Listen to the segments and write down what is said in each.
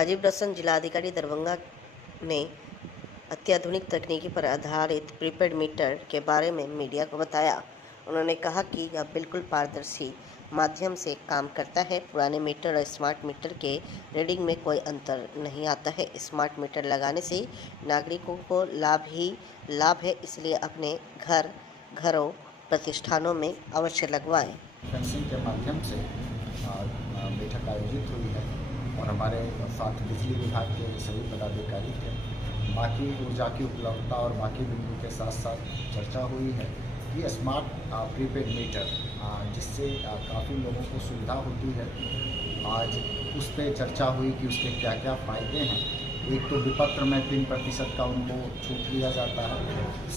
राजीव रोशन जिलाधिकारी दरभंगा ने अत्याधुनिक तकनीकी पर आधारित प्रीपेड मीटर के बारे में मीडिया को बताया। उन्होंने कहा कि यह बिल्कुल पारदर्शी माध्यम से काम करता है। पुराने मीटर और स्मार्ट मीटर के रीडिंग में कोई अंतर नहीं आता है। स्मार्ट मीटर लगाने से नागरिकों को लाभ ही लाभ है, इसलिए अपने घरों प्रतिष्ठानों में अवश्य लगवाएं। फेंसिंग के माध्यम से बैठक आयोजित हुई है और हमारे साथ बिजली विभाग के सभी पदाधिकारी हैं। बाकी ऊर्जा की उपलब्धता और बाकी बिंदु के साथ साथ चर्चा हुई है कि स्मार्ट प्रीपेड मीटर जिससे काफ़ी लोगों को सुविधा होती है। आज उस पर चर्चा हुई कि उसके क्या क्या फ़ायदे हैं। एक तो विपत्र में 3% का उनको छूट दिया जाता है,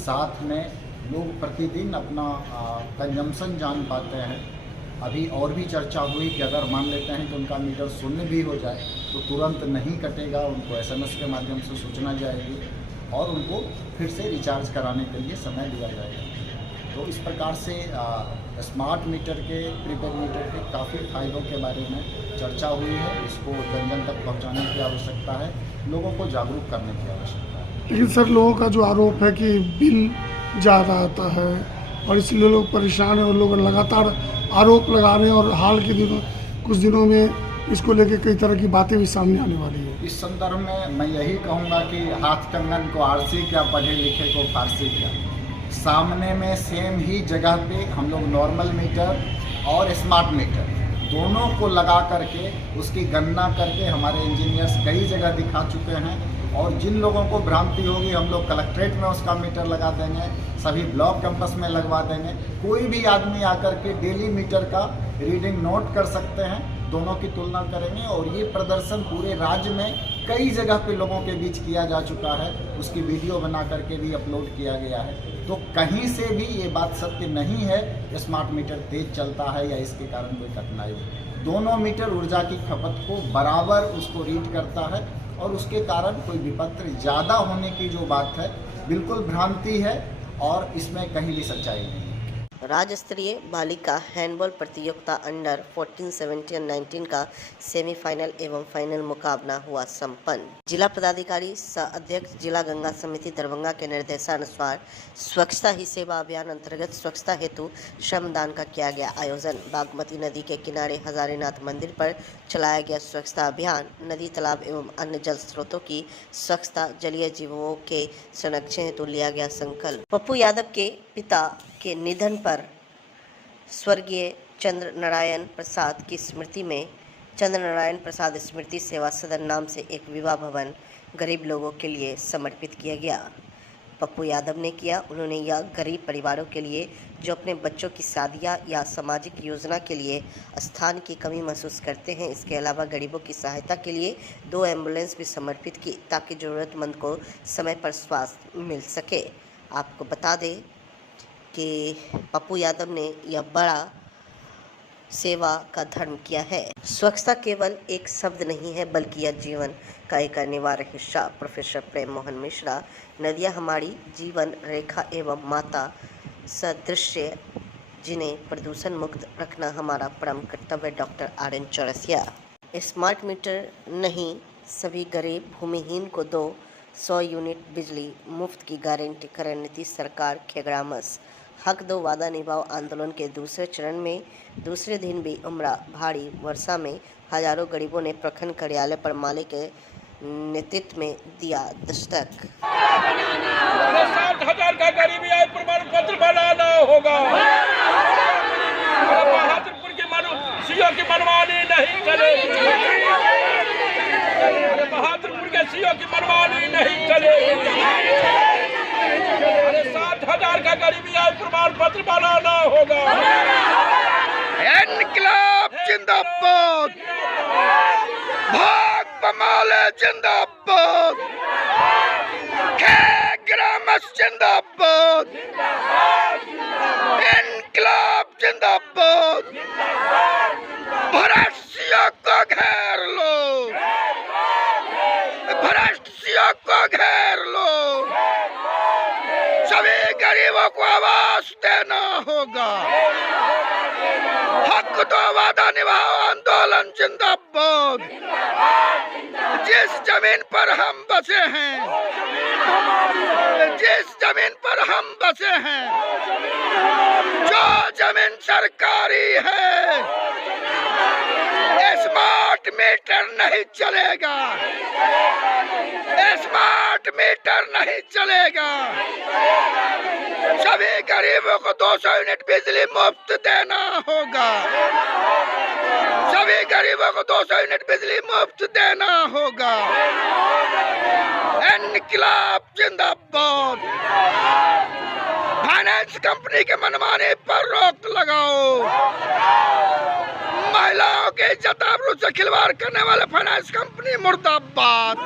साथ में लोग प्रतिदिन अपना कंजम्पशन जान पाते हैं। अभी और भी चर्चा हुई कि अगर मान लेते हैं कि उनका मीटर शून्य भी हो जाए तो तुरंत नहीं कटेगा, उनको SMS के माध्यम से सूचना जाएगी और उनको फिर से रिचार्ज कराने के लिए समय दिया जाएगा। तो इस प्रकार से स्मार्ट मीटर के प्रीपेड मीटर के काफ़ी फ़ायदों के बारे में चर्चा हुई है। इसको जन जन तक पहुँचाने की आवश्यकता है, लोगों को जागरूक करने की आवश्यकता है। लेकिन सर, लोगों का जो आरोप है कि बिल ज़्यादा आता है और इसलिए लोग परेशान हैं और लोग लगातार आरोप लगा रहे हैं और हाल के कुछ दिनों में इसको लेकर कई तरह की बातें भी सामने आने वाली है। इस संदर्भ में मैं यही कहूँगा कि हाथ कंगन को आरसी क्या, पढ़े लिखे को फारसी क्या। सामने में सेम ही जगह पे हम लोग नॉर्मल मीटर और स्मार्ट मीटर दोनों को लगा करके उसकी गणना करके हमारे इंजीनियर्स कई जगह दिखा चुके हैं। और जिन लोगों को भ्रांति होगी, हम लोग कलेक्ट्रेट में उसका मीटर लगा देंगे, सभी ब्लॉक कैंपस में लगवा देंगे। कोई भी आदमी आकर के डेली मीटर का रीडिंग नोट कर सकते हैं, दोनों की तुलना करेंगे। और ये प्रदर्शन पूरे राज्य में कई जगह पे लोगों के बीच किया जा चुका है, उसकी वीडियो बना करके भी अपलोड किया गया है। तो कहीं से भी ये बात सत्य नहीं है स्मार्ट मीटर तेज चलता है या इसके कारण कोई कठिनाई हो। दोनों मीटर ऊर्जा की खपत को बराबर उसको रीड करता है और उसके कारण कोई विपत्र ज़्यादा होने की जो बात है बिल्कुल भ्रांति है और इसमें कहीं भी सच्चाई नहीं है। राज्य स्तरीय बालिका हैंडबॉल प्रतियोगिता अंडर 14, 17 और 19 का सेमीफाइनल एवं फाइनल मुकाबला हुआ संपन्न। जिला पदाधिकारी सह अध्यक्ष जिला गंगा समिति दरभंगा के निर्देशानुसार स्वच्छता ही सेवा अभियान अंतर्गत स्वच्छता हेतु श्रमदान का किया गया आयोजन। बागमती नदी के किनारे हजारीनाथ मंदिर पर चलाया गया स्वच्छता अभियान। नदी, तालाब एवं अन्य जल स्रोतों की स्वच्छता, जलीय जीवों के संरक्षण हेतु लिया गया संकल्प। पप्पू यादव के पिता के निधन पर स्वर्गीय चंद्र नारायण प्रसाद की स्मृति में चंद्र नारायण प्रसाद स्मृति सेवा सदन नाम से एक विवाह भवन गरीब लोगों के लिए समर्पित किया गया। पप्पू यादव ने किया। उन्होंने यह गरीब परिवारों के लिए जो अपने बच्चों की शादियां या सामाजिक योजना के लिए स्थान की कमी महसूस करते हैं। इसके अलावा गरीबों की सहायता के लिए 2 एम्बुलेंस भी समर्पित की ताकि ज़रूरतमंद को समय पर स्वास्थ्य मिल सके। आपको बता दें कि पप्पू यादव ने यह बड़ा सेवा का धर्म किया है। स्वच्छता केवल एक शब्द नहीं है बल्कि यह जीवन का एक अनिवार्य हिस्सा। प्रोफेसर प्रेम मोहन मिश्रा। नदियाँ हमारी जीवन रेखा एवं माता सदृश, जिन्हें प्रदूषण मुक्त रखना हमारा परम कर्तव्य। Doctor RN Chaurasia. Smart meter नहीं, सभी गरीब भूमिहीन को दो 100 यूनिट बिजली मुफ्त की गारंटी करे नीतीश सरकार। खेगड़ामस। हक दो वादा निभाओ आंदोलन के दूसरे चरण में दूसरे दिन भी उमड़ा भारी वर्षा में हजारों गरीबों ने प्रखंड कार्यालय पर माले के नेतृत्व में दिया दस्तक। 60,000 का गरीबी आय प्रमाण पत्र बनाना होगा। बहादुरपुर की सीओ की मनमानी नहीं चलेगी। बहादुरपुर के सीओ की मनमानी नहीं चलेगी। 60,000 का गरीबी आय प्रमाण पत्र बनाना होगा। इनकलाब जिंदाबाद, भाग बमाले जिंदाबाद, खेगड़ामस जिंदाबाद, इनकलाब जिंदाबाद, भ्रष्टियों को घेर लो, भ्रष्टियों को घेर लो, सभी गरीबों को आवाज देना होगा। हक दो वादा निभाओ आंदोलन जिंदाबाद। जिस जमीन पर हम बसे हैं, जिस जमीन पर हम बसे हैं, जो जमीन सरकारी है, स्मार्ट मीटर नहीं चलेगा, स्मार्ट मीटर नहीं चलेगा। सभी गरीबों को 200 यूनिट बिजली मुफ्त देना होगा, सभी गरीबों को 200 यूनिट बिजली मुफ्त देना होगा। इनकलाब जिंदाबाद। फाइनेंस कंपनी के मनमाने पर रोक लगाओ। महिलाओं के इज्जत आबरू से खिलवाड़ करने वाले फाइनेंस कंपनी मुर्दाबाद।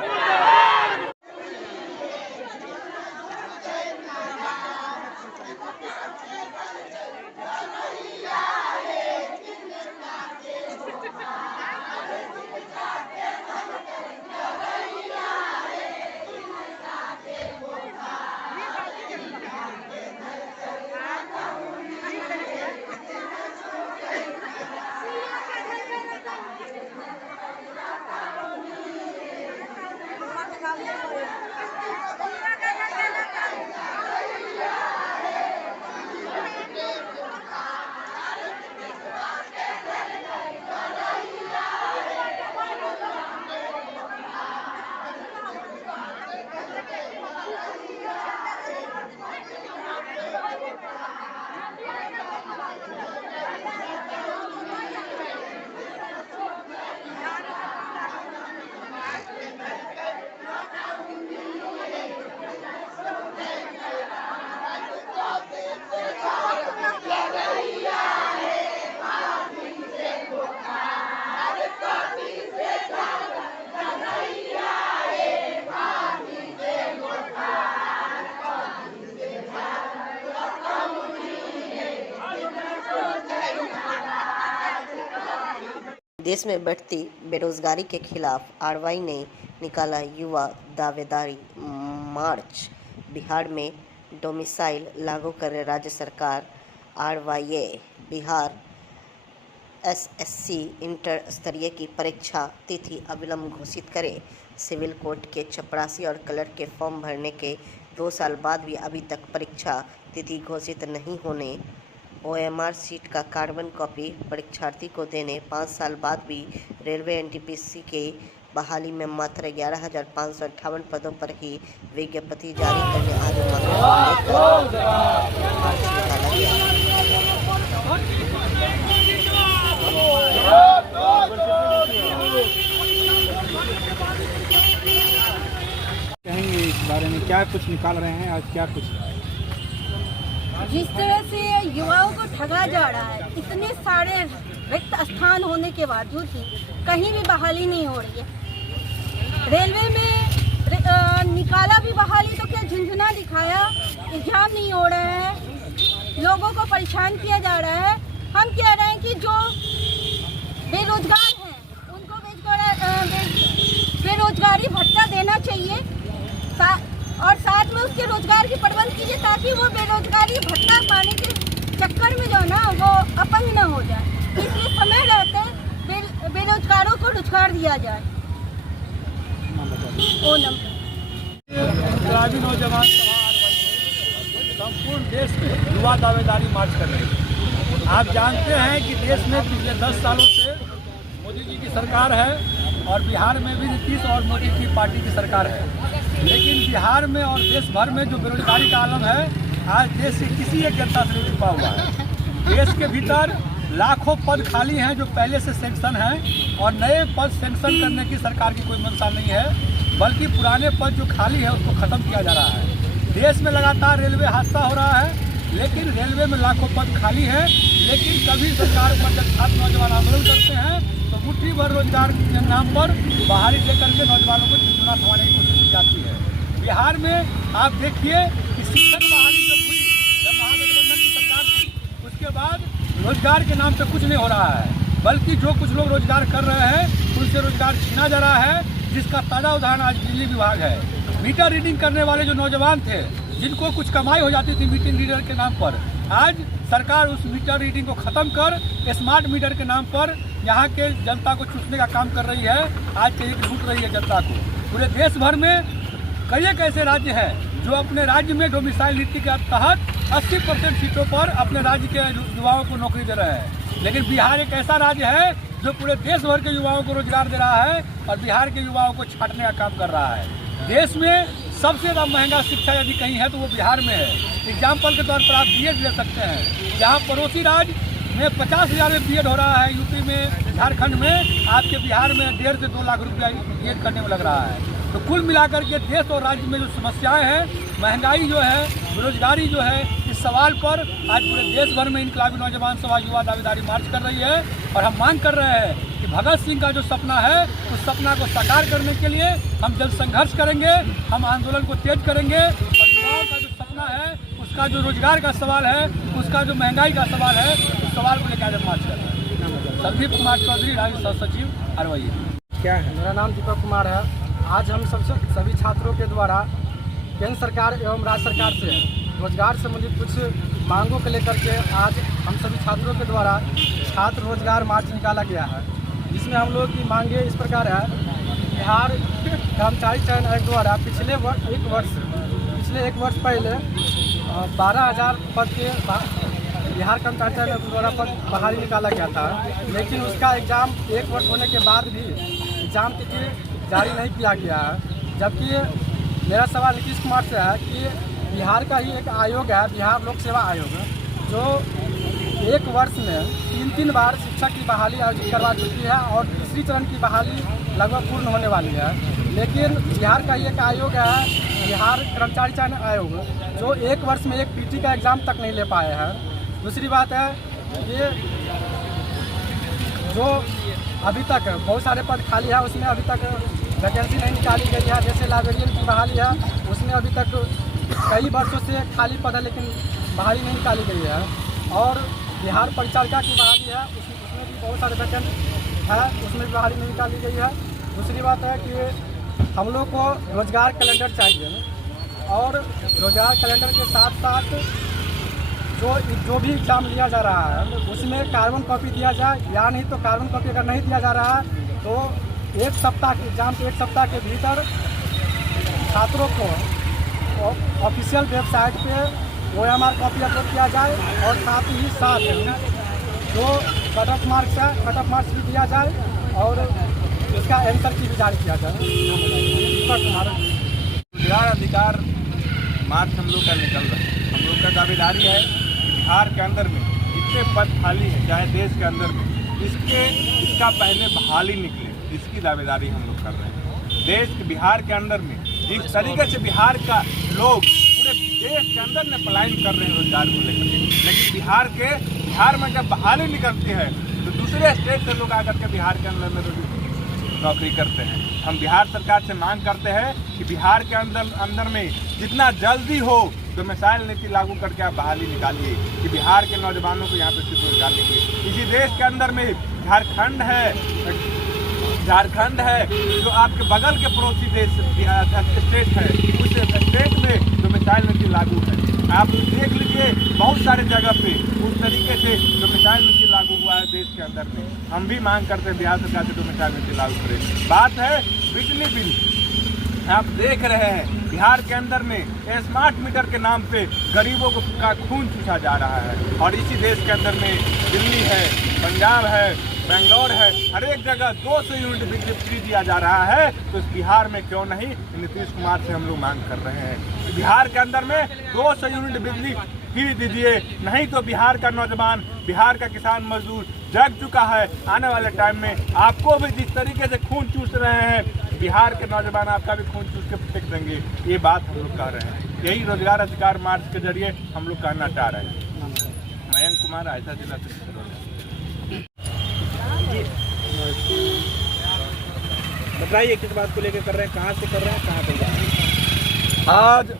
देश में बढ़ती बेरोजगारी के खिलाफ आरवाई ने निकाला युवा दावेदारी मार्च। बिहार में डोमिसाइल लागू करे राज्य सरकार। आरवाईए बिहार एसएससी इंटर स्तरीय की परीक्षा तिथि अविलंब घोषित करे। सिविल कोर्ट के चपरासी और क्लर्क के फॉर्म भरने के 2 साल बाद भी अभी तक परीक्षा तिथि घोषित नहीं होने। OMR सीट का कार्बन कॉपी परीक्षार्थी को देने 5 साल बाद भी रेलवे एनटीपीसी के बहाली में मात्र 11,558 पदों पर ही विज्ञप्ति जारी करने आदि मांगों को लेकर मार्च निकाला गया। कहेंगे इस बारे में, क्या कुछ निकाल रहे हैं आज, क्या कुछ? जिस तरह से युवाओं को ठगा जा रहा है, इतने सारे रिक्त स्थान होने के बावजूद भी कहीं भी बहाली नहीं हो रही है। रेलवे में निकाला भी बहाली तो क्या झुंझुना दिखाया, एग्जाम नहीं हो रहा है, लोगों को परेशान किया जा रहा है। हम कह रहे हैं कि जो बेरोजगार हैं उनको बेरोजगारी भत्ता देना चाहिए और साथ में उसके रोजगार की प्रबंध कीजिए ताकि वो बेरोजगारी भत्ता पाने के चक्कर में जो ना वो अपंग न हो जाए। इसलिए समय रहते बेरोजगारों को रोजगार दिया जाए। इनकलाबी नौजवान संपूर्ण देश में युवा दावेदारी मार्च कर रही है। आप जानते हैं कि देश में पिछले 10 सालों से मोदी जी की सरकार है और बिहार में भी नीतीश और मोदी की पार्टी की सरकार है, लेकिन बिहार में और देश भर में जो बेरोजगारी का आलम है आज देश से किसी एक जनता से नहीं छुपा हुआ है। देश के भीतर लाखों पद खाली हैं जो पहले से सैंक्शन हैं और नए पद सैंक्शन करने की सरकार की कोई मंशा नहीं है, बल्कि पुराने पद जो खाली है उसको खत्म किया जा रहा है। देश में लगातार रेलवे हादसा हो रहा है, लेकिन रेलवे में लाखों पद खाली है, लेकिन कभी सरकार पर जब छात्र नौजवान आंदोलन करते हैं तो मुट्ठी भर रोजगार के नाम पर बाहरी लेकर के नौजवानों को झुंझुना थमाने की कोशिश की जाती है। बिहार में आप देखिए कि शिक्षक बहाली जब हुई, जब महागठबंधन की सरकार थी, उसके बाद रोजगार के नाम पे कुछ नहीं हो रहा है, बल्कि जो कुछ लोग रोजगार कर रहे हैं उनसे रोजगार छीना जा रहा है, जिसका ताज़ा उदाहरण आज बिजली विभाग है। मीटर रीडिंग करने वाले जो नौजवान थे जिनको कुछ कमाई हो जाती थी मीटर रीडर के नाम पर, आज सरकार उस मीटर रीडिंग को ख़त्म कर स्मार्ट मीटर के नाम पर यहाँ के जनता को चूसने का काम कर रही है। आज के एक लूट रही है जनता को। पूरे देश भर में कई एक ऐसे राज्य हैं जो अपने राज्य में डोमिसाइल नीति के तहत 80% सीटों पर अपने राज्य के युवाओं को नौकरी दे रहे हैं। लेकिन बिहार एक ऐसा राज्य है जो पूरे देश भर के युवाओं को रोजगार दे रहा है और बिहार के युवाओं को छांटने का काम कर रहा है। देश में सबसे ज़्यादा महंगा शिक्षा यदि कहीं है तो वो बिहार में है। एग्जाम्पल के तौर पर आप बीएड ले सकते हैं। जहाँ पड़ोसी राज्य में 50,000 में बीएड हो रहा है, यूपी में, झारखंड में, आपके बिहार में 1.5 से 2 लाख रुपया बीएड करने में लग रहा है। तो कुल मिलाकर के देश और राज्य में जो समस्याएं हैं, महंगाई जो है, बेरोजगारी जो है, इस सवाल पर आज पूरे देश भर में इनकलाबी नौजवान सभा युवा दावेदारी मार्च कर रही है। और हम मांग कर रहे हैं कि भगत सिंह का जो सपना है उस सपना को साकार करने के लिए हम जन संघर्ष करेंगे, हम आंदोलन को तेज करेंगे। और युवाओं का जो सपना है, उसका जो रोजगार का सवाल है, उसका जो महंगाई का सवाल है, उस सवाल को लेकर मार्च कर रहे हैं। संदीप कुमार चौधरी, राज्य सह सचिव अरवैया। क्या है? मेरा नाम दीपक कुमार है। आज हम सभी छात्रों के द्वारा केंद्र सरकार एवं राज्य सरकार से रोजगार संबंधित कुछ मांगों को लेकर के आज हम सभी छात्रों के द्वारा छात्र रोजगार मार्च निकाला गया है, जिसमें हम लोग की मांगे इस प्रकार है। बिहार कर्मचारी चयन आयोग द्वारा पिछले एक वर्ष पहले 12,000 पद के बिहार कर्मचारी चयन आयोग द्वारा पद बहाली निकाला गया था। लेकिन उसका एग्ज़ाम 1 वर्ष होने के बाद भी एग्ज़ाम तिथि जारी नहीं किया गया है। जबकि मेरा सवाल नीतीश कुमार से है कि बिहार का ही एक आयोग है, बिहार लोक सेवा आयोग, जो 1 वर्ष में 3 बार शिक्षक की बहाली आयोजित करवा चुकी है और तीसरी चरण की बहाली लगभग पूर्ण होने वाली है। लेकिन बिहार का ही एक आयोग है, बिहार कर्मचारी चयन आयोग, जो 1 वर्ष में एक पीटी का एग्ज़ाम तक नहीं ले पाए हैं। दूसरी बात है, ये जो अभी तक बहुत सारे पद खाली है, उसमें अभी तक वैकेंसी नहीं निकाली गई है। जैसे लाइब्रेरियन की बहाली है, उसमें अभी तक कई वर्षों से खाली पद है लेकिन बहाली नहीं निकाली गई है। और बिहार परिचारिका की बहाली है, उसमें भी बहुत सारे वैकेंट है, उसमें भी बहाली नहीं निकाली गई है। दूसरी बात है कि हम लोग को रोजगार कैलेंडर चाहिए और रोजगार कैलेंडर के साथ साथ जो भी एग्ज़ाम लिया जा रहा है उसमें कार्बन कॉपी दिया जाए, या नहीं तो कार्बन कॉपी अगर नहीं दिया जा रहा है तो 1 सप्ताह के एग्ज़ाम के 1 सप्ताह के भीतर छात्रों को ऑफिशियल वेबसाइट पे OMR कॉपी अपलोड किया जाए और साथ ही साथ जो कट ऑफ मार्क्स भी दिया जाए और उसका आंसर की भी जारी किया जाए। रोजगार अधिकार मार्च हम लोग का निकल रहा है। हम लोग का दावेदारी है कि बिहार के अंदर में जितने पद खाली हैं, चाहे देश के अंदर में, इसका पहले बहाली निकले, इसकी दावेदारी हम लोग कर रहे हैं। देश के बिहार के अंदर में जिस तरीके से बिहार का लोग पूरे देश के अंदर में पलायन कर रहे हैं रोजगार को लेकर के, लेकिन बिहार में जब बहाली निकलती है तो दूसरे स्टेट से लोग आकर के बिहार के अंदर में नौकरी करते हैं। हम बिहार सरकार से मांग करते हैं कि बिहार के अंदर में जितना जल्दी हो डोमिसाइल नीति लागू करके आप बहाली निकालिए कि बिहार के नौजवानों को यहाँ पे सिर्फ रोजगार देंगे। इसी देश के अंदर में झारखंड है जो आपके बगल के पड़ोसी देश स्टेट है, उस स्टेट में डोमिसाइल नीति लागू है। आप देख लीजिए बहुत सारे जगह पे उस तरीके से डोमिसाइल नीति लागू हुआ है देश के अंदर में। हम भी मांग करते हैं बिहार सरकार से डोमिसाइल नीति लागू करें। बात है बिजली बिल, आप देख रहे हैं बिहार के अंदर में स्मार्ट मीटर के नाम पे गरीबों का खून चूसा जा रहा है। और इसी देश के अंदर में दिल्ली है, पंजाब है, बेंगलोर है, हर एक जगह 200 यूनिट बिजली फ्री दिया जा रहा है। तो इस बिहार में क्यों नहीं? नीतीश कुमार से हम लोग मांग कर रहे हैं बिहार के अंदर में 200 यूनिट बिजली फ्री दीजिए, नहीं तो बिहार का नौजवान, बिहार का किसान मजदूर जग चुका है। आने वाले टाइम में आपको भी जिस तरीके से खून चूस रहे हैं, बिहार के नौजवान आपका भी खून चूस के फेंक देंगे। ये बात हम लोग कह रहे हैं। यही रोजगार अधिकार मार्च के जरिए हम लोग कहना चाह रहे हैं। मयंक कुमार, आयता जिला से। बताइए किस बात को लेकर कर रहे हैं, कहाँ से कर रहे हैं, कहाँ पर जा रहे हैं? आज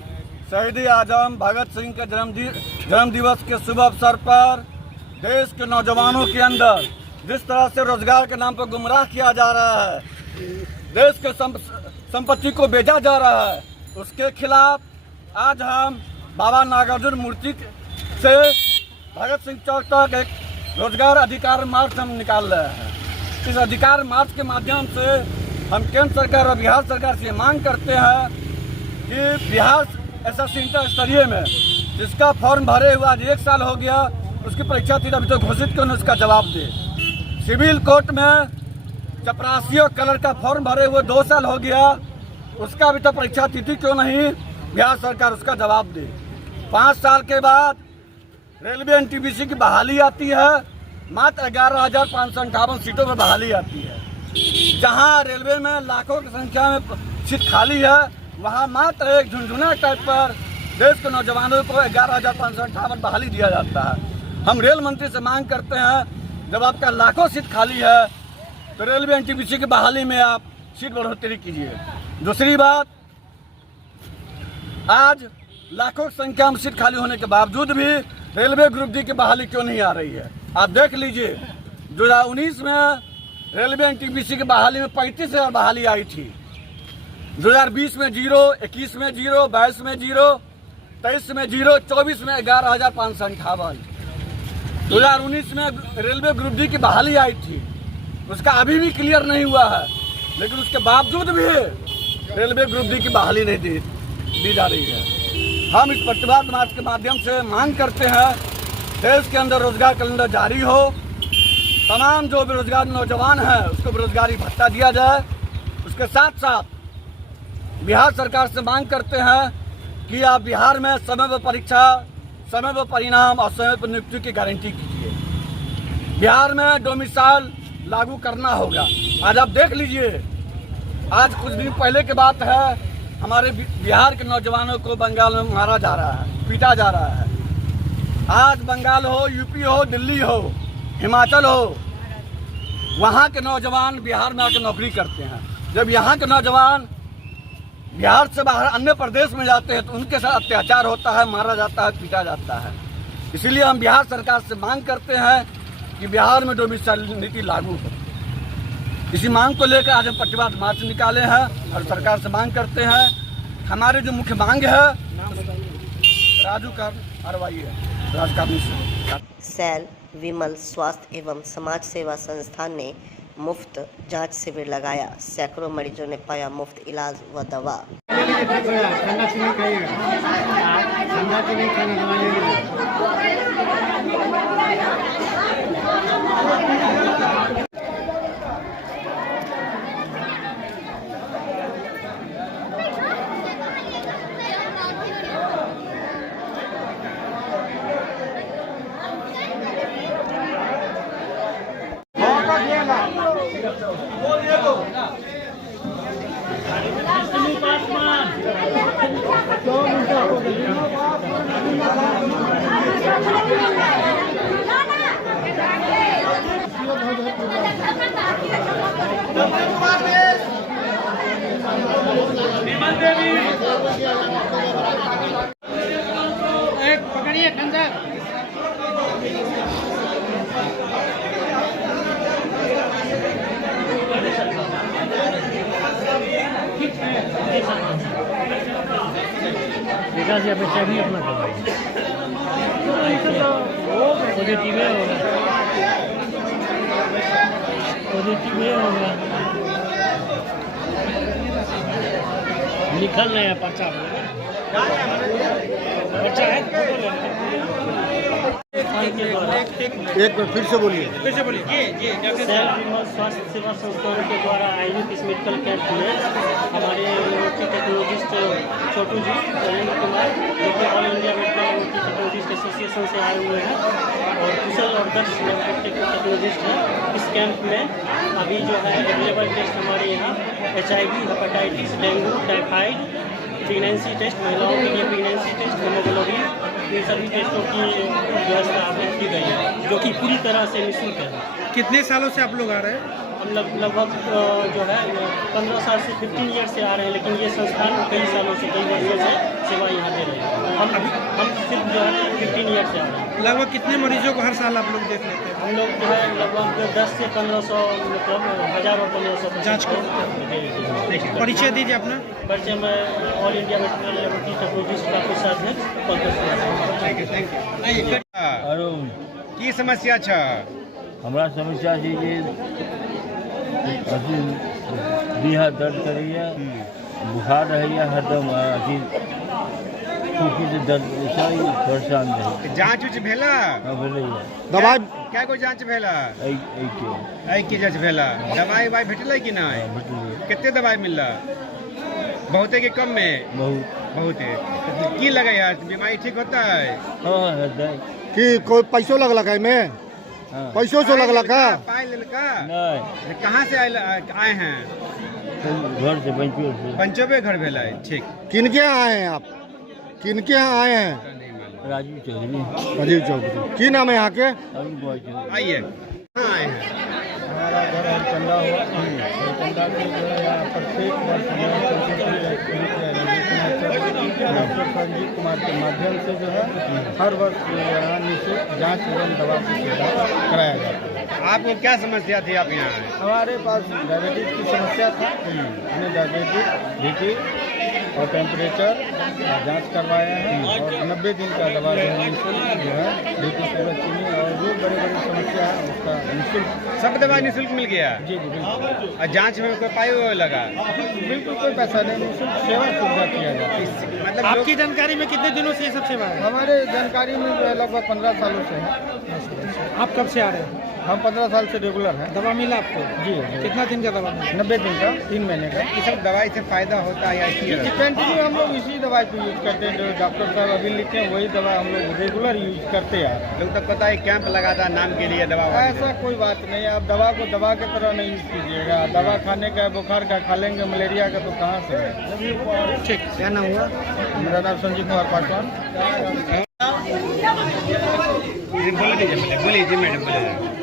शहीद आजम भगत सिंह के जन्म दिवस के शुभ अवसर पर देश के नौजवानों के अंदर जिस तरह से रोजगार के नाम पर गुमराह किया जा रहा है, देश के संपत्ति को बेचा जा रहा है, उसके खिलाफ आज हम बाबा नागार्जुन मूर्ति से भगत सिंह चौक तक एक रोजगार अधिकार मार्च हम निकाल रहे हैं। इस अधिकार मार्च के माध्यम से हम केंद्र सरकार और बिहार सरकार से मांग करते हैं कि बिहार एसएससी इंटर स्तरीय में जिसका फॉर्म भरे हुआ आज 1 साल हो गया, उसकी परीक्षा तिथि अभी तो घोषित क्यों नहीं, उसका जवाब दे। सिविल कोर्ट में चपरासी कलर का फॉर्म भरे हुए 2 साल हो गया, उसका अभी तक परीक्षा तिथि क्यों नहीं, बिहार सरकार उसका जवाब दे। 5 साल के बाद रेलवे एनटीपीसी की बहाली आती है, मात्र 11,558 सीटों पर बहाली आती है। जहां रेलवे में लाखों की संख्या में सीट खाली है, वहां मात्र एक झुनझुना टाइप पर देश के नौजवानों को 11,558 बहाली दिया जाता है। हम रेल मंत्री से मांग करते हैं, जब आपका लाखों सीट खाली है तो रेलवे एनटीपीसी की बहाली में आप सीट बढ़ोतरी कीजिए। दूसरी बात, आज लाखों संख्या में सीट खाली होने के बावजूद भी रेलवे ग्रुप डी की बहाली क्यों नहीं आ रही है। आप देख लीजिए, 2019 में रेलवे एनटीपीसी की बहाली में 35,000 बहाली आई थी, 2020 में 0, 21 में 0, 22 में 0, 23 में 0, 24 में 11,558। 2019 में रेलवे ग्रुप डी की बहाली आई थी, उसका अभी भी क्लियर नहीं हुआ है, लेकिन उसके बावजूद भी रेलवे ग्रुप डी की बहाली नहीं दी जा रही है। हम इस प्रतिवाद मार्च के माध्यम से मांग करते हैं, देश के अंदर रोजगार कैलेंडर जारी हो, तमाम जो बेरोजगार नौजवान हैं उसको बेरोजगारी भत्ता दिया जाए। उसके साथ साथ बिहार सरकार से मांग करते हैं कि आप बिहार में समय पर परीक्षा, समय पर परिणाम और समय पर नियुक्ति की गारंटी कीजिए। बिहार में डोमिसाइल लागू करना होगा। आज आप देख लीजिए, आज कुछ दिन पहले की बात है, हमारे बिहार के नौजवानों को बंगाल में मारा जा रहा है, पीटा जा रहा है। आज बंगाल हो, यूपी हो, दिल्ली हो, हिमाचल हो, वहाँ के नौजवान बिहार में आकर नौकरी करते हैं। जब यहाँ के नौजवान बिहार से बाहर अन्य प्रदेश में जाते हैं तो उनके साथ अत्याचार होता है, मारा जाता है, पीटा जाता है। इसीलिए हम बिहार सरकार से मांग करते हैं कि बिहार में डोमिसाइल नीति लागू हो। इसी मांग को लेकर आज हम प्रतिवाद मार्च निकाले हैं और सरकार से मांग करते हैं, हमारे जो मुख्य मांग है राजू का कार्रवाई है, राजकारण से। सैल विमल स्वास्थ्य एवं समाज सेवा संस्थान ने मुफ्त जांच शिविर लगाया, सैकड़ों मरीजों ने पाया मुफ्त इलाज व दवा। पकड़िए खंजर। विकास या बच्चा भी अपना करवाइए, पॉजिटिव होगा, पॉजिटिव होगा, लिखल नहीं है पर्चा में, बच्चा है। एक बार फिर से बोलिए। सैल विमल स्वास्थ्य सेवा संस्थान के द्वारा आयोजित इस मेडिकल कैंप में हमारे एमओटी टेक्नोलॉजिस्ट छोटू जी, नरेंद्र कुमार, जो कि all India medical MOT technologist association से आए हुए हैं और कुशल और दक्ष टेक्नोलॉजिस्ट हैं। इस कैंप में अभी जो है अवेलेबल टेस्ट हमारे यहाँ HIV, hepatitis, dengue, typhoid, pregnancy test, महिलाओं के लिए प्रेगनेंसी टेस्ट, हेमोग्लोबिन, इन सभी टेस्टों की व्यवस्था की गई है, जो कि पूरी तरह से निःशुल्क है। कितने सालों से आप लोग आ रहे हैं? हम लगभग जो है 15 साल से 15 ईयर से आ रहे हैं, लेकिन ये संस्थान कई सालों से, कई वर्षों से सेवा यहाँ दे रहे हैं। हम सिर्फ जो है 15 ईयर से आ रहे हैं। लगभग कितने मरीजों को हर साल आप लोग देख लेते हैं? हम लोग जो है लगभग 10 से 1500, मतलब 1000 और 1500 जाँच को। परिचय दीजिए अपना। परिचय में all India medical MOT technologist का कोषाध्यक्ष थैंक यू। की समस्या छ? हमरा समस्या छै जे अथी देह दर्द करैया बुखार रहैया हरदम अथी सूखी से दर्द परेशान रहे। जांच उच भेला? भेलैया। दवाई क्या को जांच भेला? के जांच भेला। दवाई वाई भेटलै कि नहीं? कितने दवाई मिलला? बहुते के कम में? बहुत है। की लगे यार बीमारी ठीक होता है? कि कोई पैसों लगला का में? पैसों से लगला का? पाई लेलका? नहीं। कहाँ से आए हैं? घर से पंचोबे घर भेला है। ठीक। किनके यहाँ आए हैं आप? किनके यहाँ आए हैं? राजीव चौधरी। राजीव चौधरी। की नाम है यहाँ के? आइए। कहाँ आए हैं? हमारा घर हरचंदा हुआ। हरचंदा के जो है यहाँ प्रत्येक वर्ष डॉक्टर संजीव कुमार के माध्यम से जो है हर वर्ष यहाँ निःशुल्क जाँच एवं दवा की सुविधा कराया जाता है। आपको क्या समस्या थी आप यहाँ आए? हमारे पास डायबिटीज की समस्या था। हमने डायबिटीज बीपी और टेम्परेचर जांच करवाए हैं और 90 दिन का दवा जो है निःशुल्क जो है बीपी शुगर चीनी और जो बड़ी बड़ी समस्या है उसका निःशुल्क सब दवा निःशुल्क मिल गया? जी बिल्कुल। और जांच में कोई पाई हुआ लगा? बिल्कुल कोई पैसा नहीं, निःशुल्क सेवा सुविधा किया जाता है। मतलब आपकी जानकारी में कितने दिनों से ये सब सेवा है? हमारे जानकारी में लगभग 15 सालों से है। आप कब से आ रहे हैं? हम 15 साल से रेगुलर हैं। दवा मिला आपको? जी। कितना दिन का दवा मिला? 90 दिन का, 3 महीने का। ये सब दवाई से फायदा होता है या कंटिन्यू हम लोग इसी दवाई को यूज करते हैं। जो डॉक्टर साहब अभी लिखे हैं वही दवा हम लोग रेगुलर यूज करते हैं। लोग तो पता है कैंप लगाता है नाम के लिए दवा। ऐसा कोई बात नहीं है। आप दवा को दवा की तरह नहीं यूज कीजिएगा। दवा खाने का बुखार का खा लेंगे, मलेरिया का तो कहाँ से है। ठीक। क्या नाम हुआ? मेरा नाम संजीव कुमार पासवान। बोलिए जी मैडम बोलिए।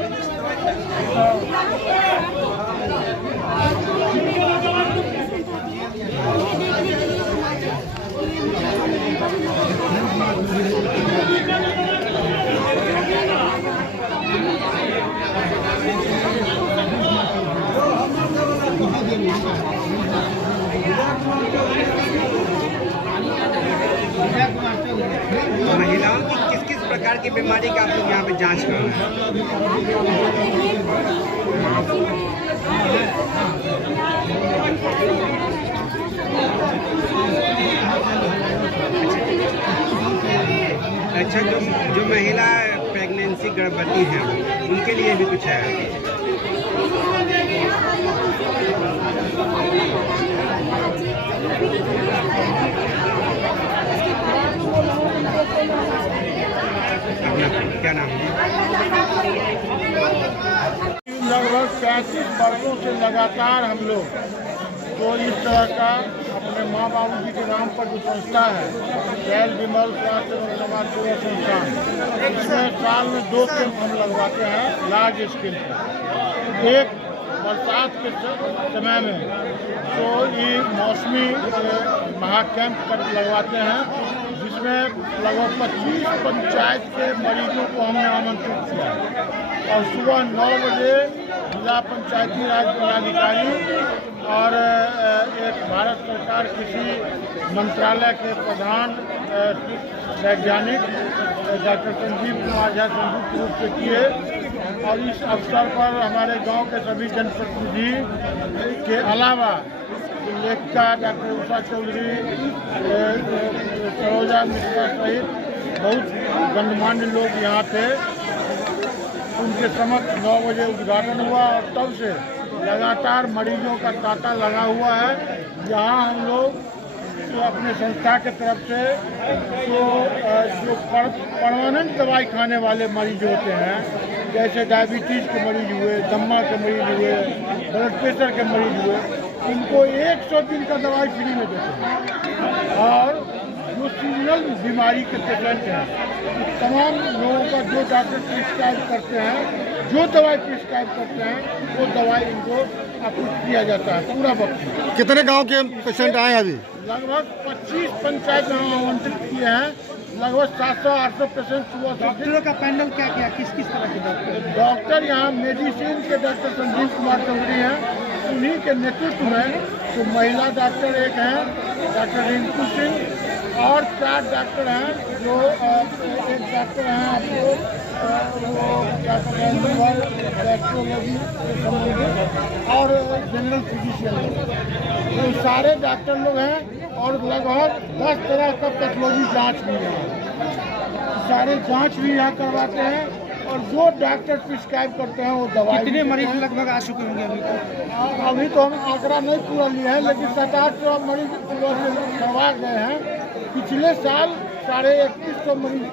महिलाओं की किस किस प्रकार की बीमारी का आप लोग यहाँ पे जांच कर रहे हैं? अच्छा, जो महिला प्रेगनेंसी गर्भवती हैं उनके लिए भी कुछ है? क्या नाम है? लगभग 35 वर्षों से लगातार हम लोग तो इस तरह का अपने माँ बाबू जी के नाम पर जो संस्था है कैल विमल स्वास्थ्य एवं समाज सेवा संस्थान, इसमें साल में 2 कैंप हम लगवाते हैं लार्ज स्केल पर। एक बरसात के समय में तो ये मौसमी महाकैंप कर लगवाते हैं, जिसमें लगभग 25 पंचायत के मरीजों को हमने आमंत्रित किया और सुबह 9 बजे जिला पंचायती राज पदाधिकारी और एक भारत सरकार कृषि मंत्रालय के प्रधान वैज्ञानिक डॉक्टर संजीव कुमार झा संयुक्त रूप से किए और इस अवसर पर हमारे गांव के सभी जनप्रतिनिधि के अलावा लेखिका डॉक्टर उषा चौधरी, सरोजा मिश्रा सहित बहुत गणमान्य लोग यहाँ थे। उनके समक्ष 9 बजे उद्घाटन हुआ और तब से लगातार मरीजों का तांता लगा हुआ है। यहाँ हम लोग तो अपने संस्था के तरफ से तो जो परमानेंट दवाई खाने वाले मरीज होते हैं, जैसे डायबिटीज़ के मरीज हुए, दम्मा के मरीज हुए, ब्लड प्रेशर के मरीज हुए, उनको 100 दिन का दवाई फ्री में देते हैं। और जो सीजनल बीमारी के पेशेंट हैं, तमाम लोगों का जो डॉक्टर प्रिस्क्राइब करते हैं, जो दवाई प्रिस्क्राइब करते हैं, वो दवाई इनको अप्रूव किया जाता है पूरा वक्त। कितने गांव के पेशेंट आए अभी? लगभग 25 पंचायत में हम आमंत्रित किए हैं। लगभग 700-800 पेशेंट सुबह। डॉक्टरों का पैनल क्या क्या किस किस तरह के डॉक्टर? डॉक्टर यहाँ मेडिसिन के डॉक्टर संजीव कुमार चौधरी हैं, उन्हीं के नेतृत्व में तो महिला डॉक्टर एक हैं डॉक्टर रिंकू सिंह और 4 डॉक्टर हैं जो एक डॉक्टर हैं आपको वो क्या कहते हैं लीवर गैस्ट्रोलॉजी से संबंधित और जनरल फिजिशियन तो सारे डॉक्टर लोग हैं और लगभग 10 तरह का पैथोलॉजी जांच भी है। सारे जांच भी यहाँ करवाते हैं और जो डॉक्टर प्रिस्क्राइब करते हैं वो दवाई। कितने मरीज लगभग आ चुके होंगे अभी तो हम आंकड़ा नहीं पूरा लिए हैं लेकिन 700-800 मरीज करवा गए हैं। पिछले साल 2150 मरीज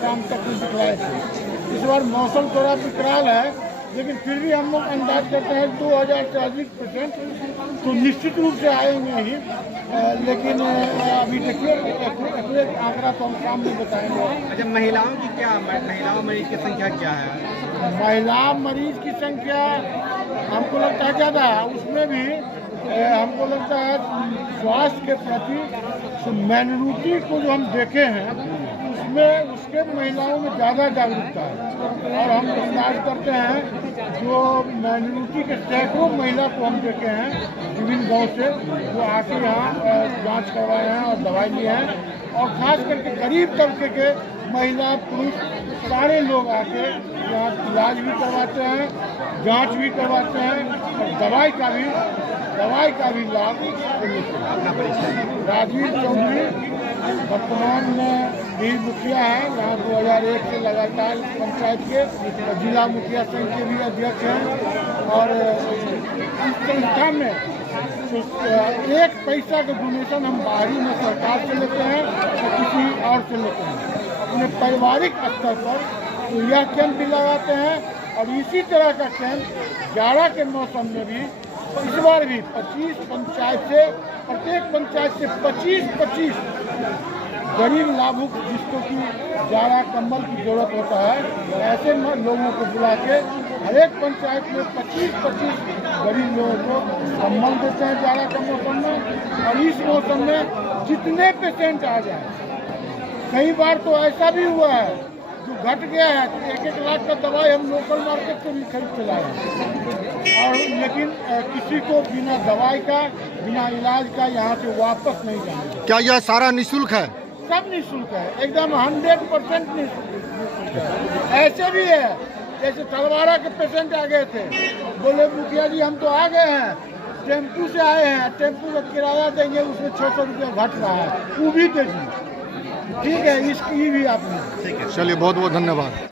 शाम तक दिखलाए थे। इस बार मौसम थोड़ा विकराल है लेकिन फिर भी हम लोग अंदाज करते हैं 2000 से अधिक पेशेंट तो निश्चित रूप से आएंगे ही। लेकिन अभी देखिए एक आंकड़ा तो हम सामने बताएंगे। अच्छा, महिलाओं की क्या महिलाओं मरीज की संख्या क्या है? महिला मरीज की संख्या हमको लगता है ज़्यादा है। उसमें भी हमको लगता है स्वास्थ्य के प्रति माइनॉरिटी को जो हम देखे हैं उसमें उसके महिलाओं में ज़्यादा जागरूकता है और हम अंदाज करते हैं जो माइनॉरिटी के सैकड़ों महिला को हम देखे हैं विभिन्न गाँव से वो आके यहाँ जांच करवाए हैं और दवाई लिए हैं और खास करके गरीब तबके के महिला पुरुष सारे लोग आके यहाँ इलाज भी करवाते हैं, जांच भी करवाते हैं और दवाई का भी लाभ लेते हैं। राजीव चौधरी वर्तमान में भी मुखिया है यहाँ 2001 से लगातार पंचायत के जिला मुखिया संघ के भी अध्यक्ष हैं और इस संस्था में एक पैसा का डोनेशन हम बाहरी में सरकार से लेते हैं और किसी और से लेते हैं। अपने पारिवारिक स्तर पर तो यह कैंप भी लगाते हैं और इसी तरह का कैंप जाड़ा के मौसम में भी इस बार भी 25 पंचायत से प्रत्येक पंचायत से 25 गरीब लाभुक जिसको कि जाड़ा कंबल की जरूरत होता है ऐसे लोगों को बुला के हर एक पंचायत में 25 गरीब लोगों को कंबल देते हैं जाड़ा के मौसम में। और इस मौसम में जितने पेशेंट आ जाए कई बार तो ऐसा भी हुआ है जो घट गया है तो 1-1 लाख का दवाई हम लोकल मार्केट से भी खरीद के लाए और लेकिन किसी को बिना दवाई का बिना इलाज का यहाँ से वापस नहीं जाना। क्या यह सारा निःशुल्क है? सब निःशुल्क है, एकदम 100% निःशुल्क है। ऐसे भी है जैसे तलवाड़ा के पेशेंट आ गए थे, बोले मुखिया जी हम तो आ गए हैं, टेम्पू से आए हैं, टेम्पू का किराया देंगे उसमें 600 रुपया घट रहा है, वो भी दीजिए। ठीक है, इसकी भी आपने। ठीक है, चलिए बहुत बहुत धन्यवाद।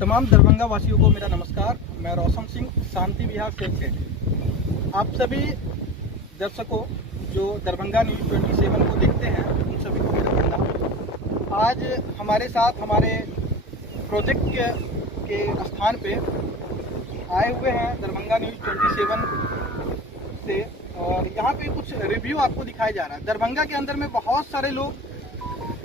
तमाम दरभंगा वासियों को मेरा नमस्कार। मैं रोशन सिंह, शांति विहार से। आप सभी दर्शकों जो दरभंगा न्यूज़ 27 को देखते हैं उन सभी को मेरा प्रणाम। आज हमारे साथ हमारे प्रोजेक्ट के स्थान पे आए हुए हैं दरभंगा न्यूज़ 27 से और यहाँ पे कुछ रिव्यू आपको दिखाया जा रहा है। दरभंगा के अंदर में बहुत सारे लोग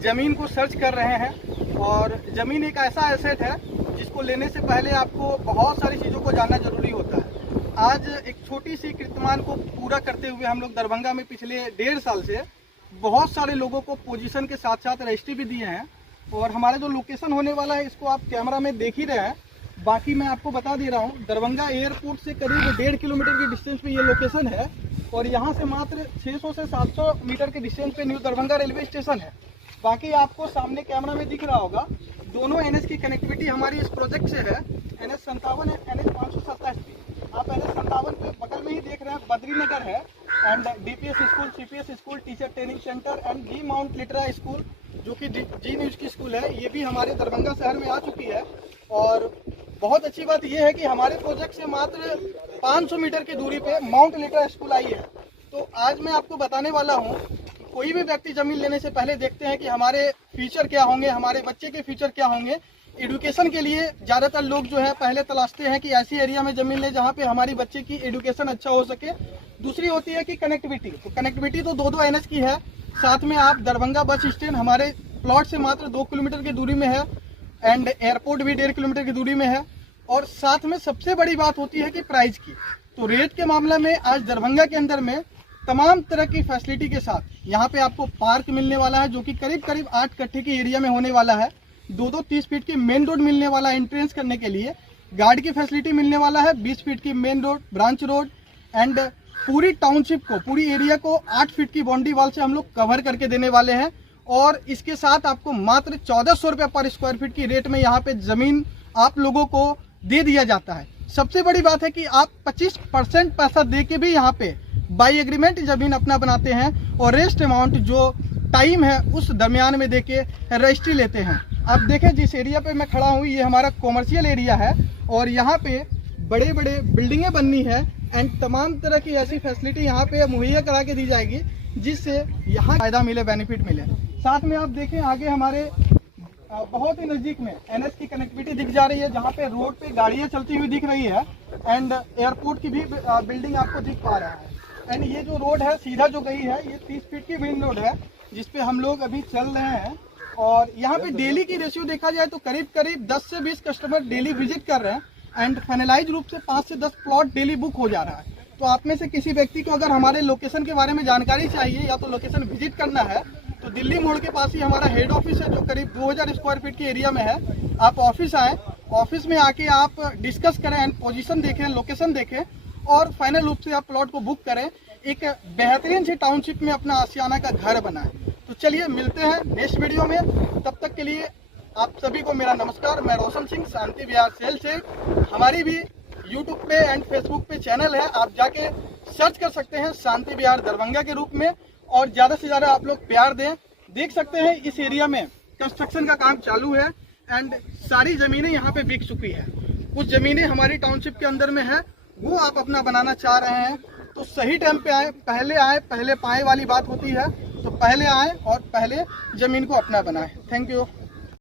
ज़मीन को सर्च कर रहे हैं और ज़मीन एक ऐसा एसेट है जिसको लेने से पहले आपको बहुत सारी चीज़ों को जानना जरूरी होता है। आज एक छोटी सी कीर्तिमान को पूरा करते हुए हम लोग दरभंगा में पिछले 1.5 साल से बहुत सारे लोगों को पोजीशन के साथ साथ रजिस्ट्री भी दिए हैं और हमारा जो लोकेशन होने वाला है इसको आप कैमरा में देख ही रहे हैं। बाकी मैं आपको बता दे रहा हूँ, दरभंगा एयरपोर्ट से करीब 1.5 किलोमीटर की डिस्टेंस पे ये लोकेशन है और यहाँ से मात्र 600 से 700 मीटर के डिस्टेंस पे न्यू दरभंगा रेलवे स्टेशन है। बाकी आपको सामने कैमरा में दिख रहा होगा, दोनों NH की कनेक्टिविटी हमारी इस प्रोजेक्ट से है। NH 57 है, NH 527 भी। आप NH 57 पे बगल में ही देख रहे हैं बद्रीनगर है and DPS school, CPS school, teacher training centre and Zee Mount Litera school जो कि जी न्यूज़ की स्कूल है, ये भी हमारे दरभंगा शहर में आ चुकी है। और बहुत अच्छी बात यह है कि हमारे प्रोजेक्ट से मात्र 500 मीटर की दूरी पे माउंट लिटरा स्कूल आई है। तो आज मैं आपको बताने वाला हूँ, कोई भी व्यक्ति जमीन लेने से पहले देखते हैं कि हमारे फ्यूचर क्या होंगे, हमारे बच्चे के फ्यूचर क्या होंगे, एडुकेशन के लिए ज़्यादातर लोग जो है पहले तलाशते हैं कि ऐसी एरिया में ज़मीन ले जहाँ पे हमारी बच्चे की एडुकेशन अच्छा हो सके। दूसरी होती है कि कनेक्टिविटी। तो कनेक्टिविटी तो 2 NH की है, साथ में आप दरभंगा बस स्टैंड हमारे प्लॉट से मात्र 2 किलोमीटर की दूरी में है एंड एयरपोर्ट भी 1.5 किलोमीटर की दूरी में है। और साथ में सबसे बड़ी बात होती है कि प्राइस की। तो रेट के मामले में आज दरभंगा के अंदर में तमाम तरह की फैसिलिटी के साथ यहाँ पे आपको पार्क मिलने वाला है, जो कि करीब 8 कट्ठे की एरिया में होने वाला है। 2 30 फीट की मेन रोड मिलने वाला है एंट्रेंस करने के लिए, गार्ड की फैसिलिटी मिलने वाला है, 20 फीट की main road, branch road and पूरी टाउनशिप को, पूरी एरिया को 8 फीट की बाउंड्री वॉल से हम लोग कवर करके देने वाले हैं। और इसके साथ आपको मात्र 1400 रुपये पर स्क्वायर फीट की रेट में यहाँ पे ज़मीन आप लोगों को दे दिया जाता है। सबसे बड़ी बात है कि आप 25% पैसा दे के भी यहाँ पे बाई एग्रीमेंट ज़मीन अपना बनाते हैं और रेस्ट अमाउंट जो टाइम है उस दरमियान में देके रजिस्ट्री लेते हैं। आप देखें जिस एरिया पे मैं खड़ा हूँ ये हमारा कॉमर्शियल एरिया है और यहाँ पे बड़े बड़े बिल्डिंगें बननी है एंड तमाम तरह की ऐसी फैसिलिटी यहाँ पे मुहैया करा के दी जाएगी जिससे यहाँ फायदा मिले, बेनिफिट मिले। साथ में आप देखें आगे हमारे बहुत ही नज़दीक में NH की कनेक्टिविटी दिख जा रही है, जहाँ पे रोड पे गाड़ियाँ चलती हुई दिख रही है एंड एयरपोर्ट की भी बिल्डिंग आपको दिख पा रहा है। एंड ये जो रोड है सीधा जो गई है ये 30 फीट की मेन रोड है जिसपे हम लोग अभी चल रहे हैं। और यहाँ पे डेली की रेशियो देखा जाए तो करीब 10 से 20 कस्टमर डेली विजिट कर रहे हैं एंड फाइनलाइज रूप से 5 से 10 प्लॉट डेली बुक हो जा रहा है। तो आप में से किसी व्यक्ति को अगर हमारे लोकेशन के बारे में जानकारी चाहिए या तो लोकेशन विजिट करना है तो दिल्ली मोड़ के पास ही हमारा हेड ऑफिस है जो करीब 2000 स्क्वायर फीट की एरिया में है। आप ऑफिस आए, ऑफिस में आके आप डिस्कस करें एंड पोजीशन देखें, लोकेशन देखें और फाइनल रूप से आप प्लॉट को बुक करें, एक बेहतरीन सी टाउनशिप में अपना आशियाना का घर बनाएं। तो चलिए मिलते हैं नेक्स्ट वीडियो में, तब तक के लिए आप सभी को मेरा नमस्कार। मैं रोशन सिंह, शांति विहार सेल से। हमारी भी यूट्यूब पे एंड फेसबुक पे चैनल है, आप जाके सर्च कर सकते हैं शांति विहार दरभंगा के रूप में और ज़्यादा से ज़्यादा आप लोग प्यार दें। देख सकते हैं इस एरिया में कंस्ट्रक्शन का काम चालू है एंड सारी ज़मीनें यहाँ पे बिक चुकी है। कुछ ज़मीनें हमारी टाउनशिप के अंदर में है, वो आप अपना बनाना चाह रहे हैं तो सही टाइम पे आए, पहले पाए वाली बात होती है। तो पहले आए और पहले ज़मीन को अपना बनाएं। Thank you.